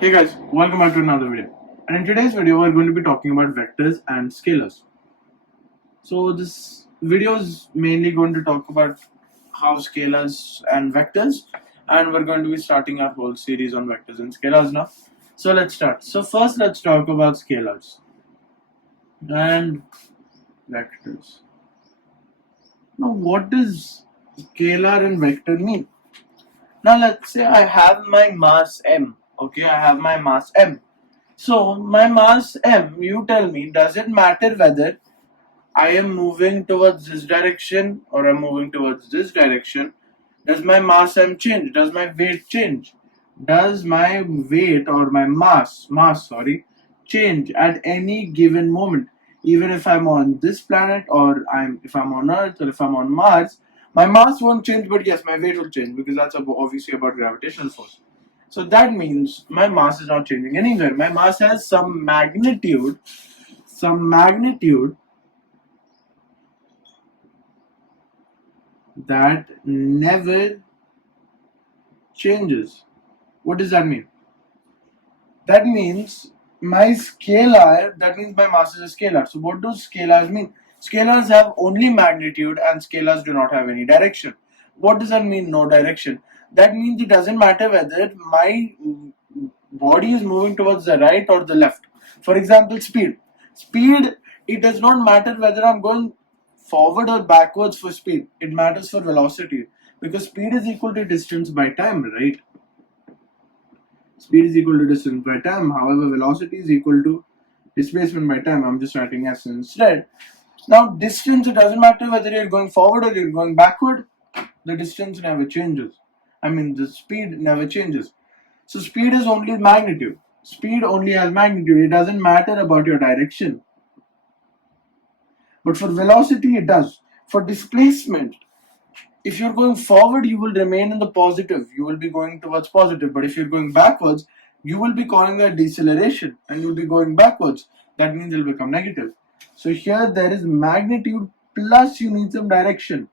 Hey guys, welcome back to another video. And in today's video, we're going to be talking about vectors and scalars. So this video is mainly going to talk about how scalars and vectors, and we're going to be starting our whole series on vectors and scalars now. So let's start. So first, let's talk about scalars and vectors. Now, what does scalar and vector mean? Now, let's say I have my mass m. Okay, I have my mass m. So my mass m, you tell me, does it matter whether I am moving towards this direction or I'm moving towards this direction? Does my mass m change? Does my weight change? Does my weight or my mass change at any given moment? Even if I'm on this planet or if I'm on Earth or if I'm on Mars, my mass won't change, but yes, my weight will change because that's obviously about gravitational force. So that means my mass is not changing anywhere. My mass has some magnitude that never changes. What does that mean? That means my scalar, that means my mass is a scalar. So what do scalars mean? Scalars have only magnitude and scalars do not have any direction. What does that mean, no direction? That means it doesn't matter whether my body is moving towards the right or the left. For example, speed. Speed, it does not matter whether I'm going forward or backwards for speed. It matters for velocity because speed is equal to distance by time, right? Speed is equal to distance by time. However, velocity is equal to displacement by time. I'm just writing s instead. Now, distance, it doesn't matter whether you're going forward or you're going backward. The distance never changes. The speed never changes. So speed is only magnitude. Speed only has magnitude. It doesn't matter about your direction. But for velocity, it does. For displacement, if you're going forward, you will remain in the positive. You will be going towards positive. But if you're going backwards, you will be calling that deceleration and you'll be going backwards. That means it'll become negative. So here there is magnitude plus you need some direction.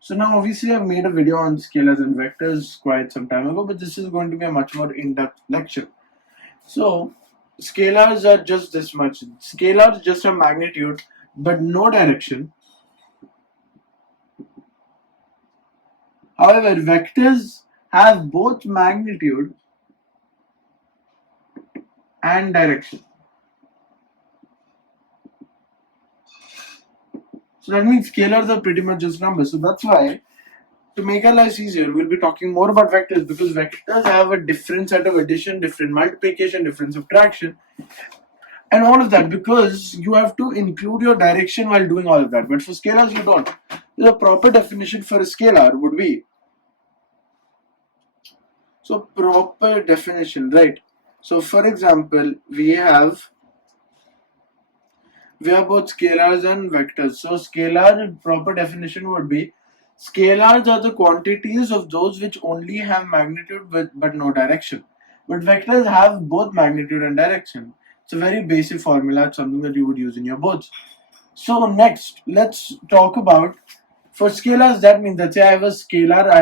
So now obviously I've made a video on scalars and vectors quite some time ago, but this is going to be a much more in-depth lecture. So scalars are just this much. Scalars just a magnitude but no direction. However, vectors have both magnitude and direction. So that means scalars are pretty much just numbers. So that's why, to make our lives easier, we'll be talking more about vectors because vectors have a different set of addition, different multiplication, different subtraction, and all of that because you have to include your direction while doing all of that. But for scalars, you don't. The proper definition for a scalar would be, so proper definition, right? So for example, we have both scalars and vectors. So scalar proper definition would be, scalars are the quantities of those which only have magnitude but no direction. But vectors have both magnitude and direction. It's a very basic formula. It's something that you would use in your boards. So next, let's talk about, for scalars, that means, let's say I have a scalar A,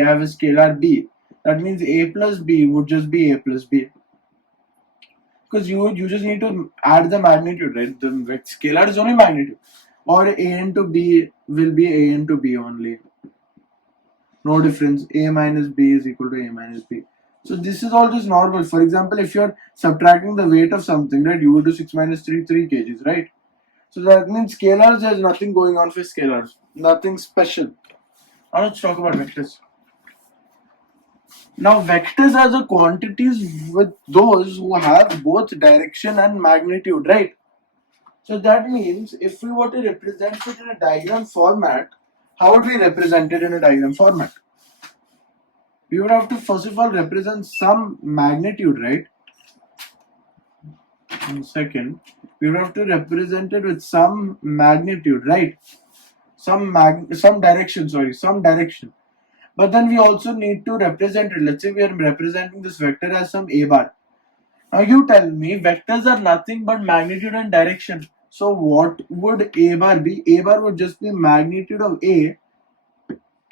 I have a scalar B. That means A plus B would just be A plus B. Because you just need to add the magnitude, right? The scalar is only magnitude. Or A into B will be A into B only. No difference. A minus B is equal to A minus B. So this is all just normal. For example, if you're subtracting the weight of something, right, you would do 6 minus 3 kgs, right? So that means scalars, there's nothing going on for scalars. Nothing special. Now let's talk about vectors. Now vectors are the quantities with those who have both direction and magnitude, right? So that means if we were to represent it in a diagram format, how would we represent it in a diagram format? We would have to first of all represent some magnitude, right? And second, we would have to represent it with some magnitude, right? Some direction. But then we also need to represent it. Let's say we are representing this vector as some A bar. Now you tell me, vectors are nothing but magnitude and direction. So what would A bar be? A bar would just be magnitude of A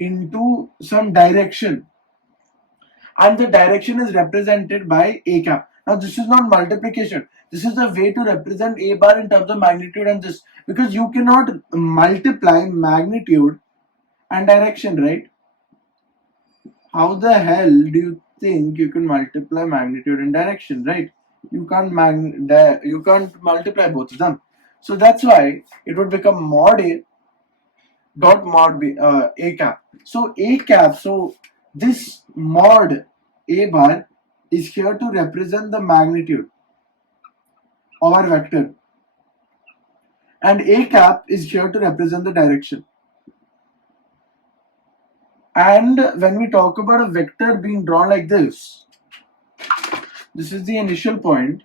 into some direction, and the direction is represented by a cap. Now this is not multiplication. This is a way to represent a bar in terms of magnitude and this, because you cannot multiply magnitude and direction, right? How the hell do you think you can multiply magnitude and direction, right? You can't you can't multiply both of them. So that's why it would become mod a dot mod b a cap. So a cap. So this mod a bar is here to represent the magnitude of our vector, and a cap is here to represent the direction. And when we talk about a vector being drawn like this is the initial point,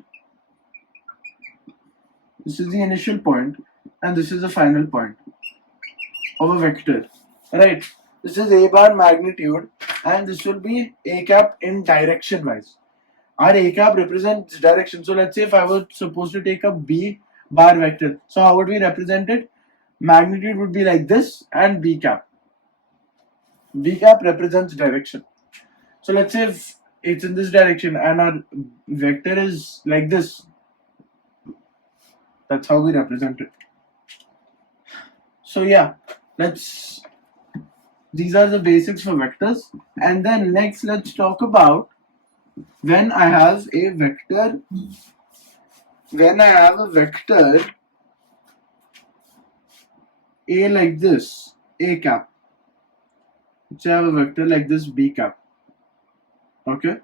this is the initial point, and this is the final point of a vector, right? This is a bar magnitude, and this will be a cap in direction wise. Our a cap represents direction. So let's say if I was supposed to take a b bar vector, so how would we represent it? Magnitude would be like this, and b cap. B cap represents direction. So let's say if it's in this direction and our vector is like this, that's how we represent it. So yeah, these are the basics for vectors. And then next let's talk about when I have a vector a like this, a cap. Let's say I have a vector like this, b cap. Okay.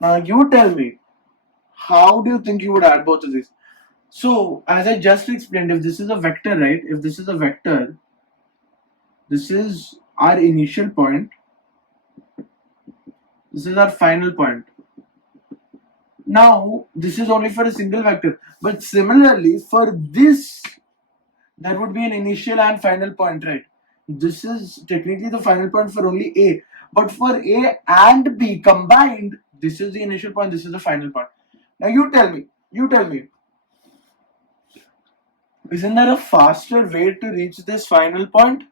Now you tell me, how do you think you would add both of these? So as I just explained, if this is a vector, right? If this is a vector, this is our initial point, this is our final point. Now this is only for a single vector, but similarly for this, there would be an initial and final point, right? This is technically the final point for only A, but for A and B combined, this is the initial point, this is the final point. Now you tell me, isn't there a faster way to reach this final point?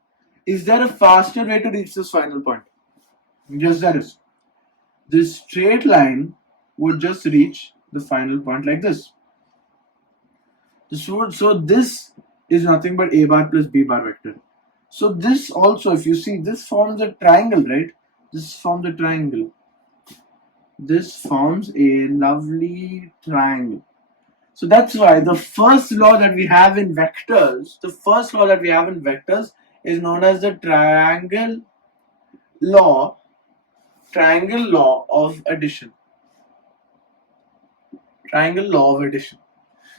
Is there a faster way to reach this final point? Yes, there is. This straight line would just reach the final point like this. So this is nothing but a bar plus b bar vector. So this also, if you see, this forms a triangle, right? This forms a triangle. This forms a lovely triangle. So that's why the first law that we have in vectors, is known as the triangle law of addition. Triangle law of addition.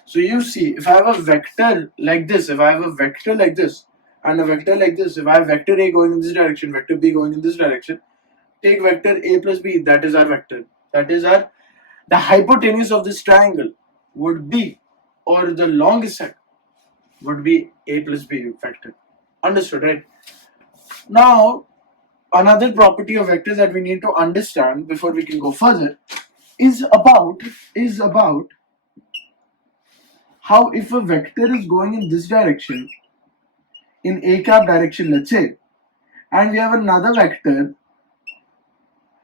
So you see, if I have a vector like this, and a vector like this, if I have vector A going in this direction, vector B going in this direction, take vector A plus B, that is our vector. The hypotenuse of this triangle would be, or the longest side would be A plus B vector. Understood, right? Now, another property of vectors that we need to understand before we can go further is about how if a vector is going in this direction, in a cap direction, let's say, and we have another vector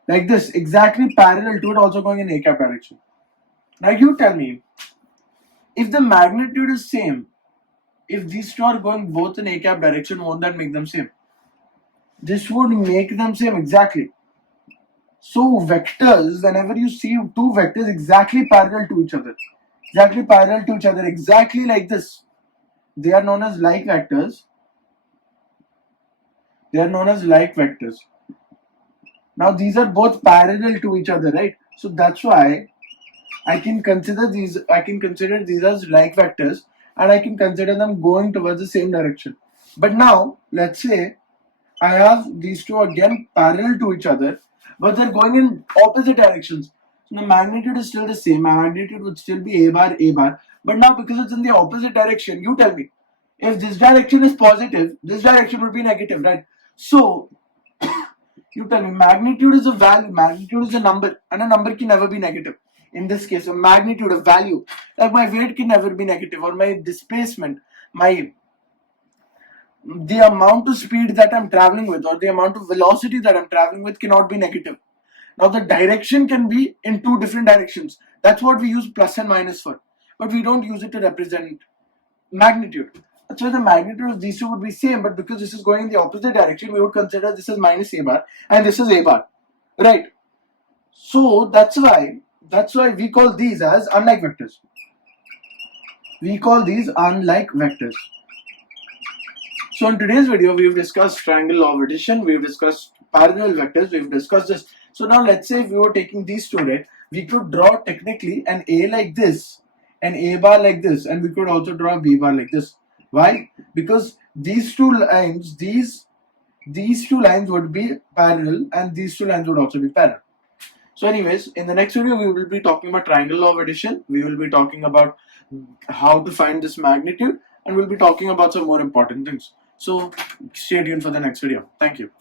like this, exactly parallel to it, also going in a cap direction. Now you tell me, if the magnitude is same, if these two are going both in a cap direction, won't that make them same? This would make them same, exactly. So vectors, whenever you see two vectors exactly parallel to each other, exactly like this, they are known as like vectors. Now these are both parallel to each other, right? So that's why I can consider these as like vectors, and I can consider them going towards the same direction. But now let's say I have these two again parallel to each other, but they're going in opposite directions. So the magnitude is still the same. My magnitude would still be a bar. But now because it's in the opposite direction, you tell me, if this direction is positive, this direction would be negative, right? So you tell me, magnitude is a value, magnitude is a number, and a number can never be negative. In this case, a magnitude, a value, like my weight can never be negative, or my displacement, my the amount of speed that I'm traveling with or the amount of velocity that I'm traveling with cannot be negative. Now the direction can be in two different directions. That's what we use plus and minus for. But we don't use it to represent magnitude. That's why the magnitude of these two would be same, but because this is going in the opposite direction, we would consider this as minus a bar and this is a bar. Right? So that's why we call these as unlike vectors. We call these unlike vectors. So in today's video, we've discussed triangle law of addition, we've discussed parallel vectors, we've discussed this. So now let's say if we were taking these two, right, we could draw technically an A like this, an A bar like this, and we could also draw a B bar like this. Why? Because these two lines, these two lines would be parallel and these two lines would also be parallel. So anyways, in the next video, we will be talking about triangle law of addition. We will be talking about how to find this magnitude, and we'll be talking about some more important things. So stay tuned for the next video. Thank you.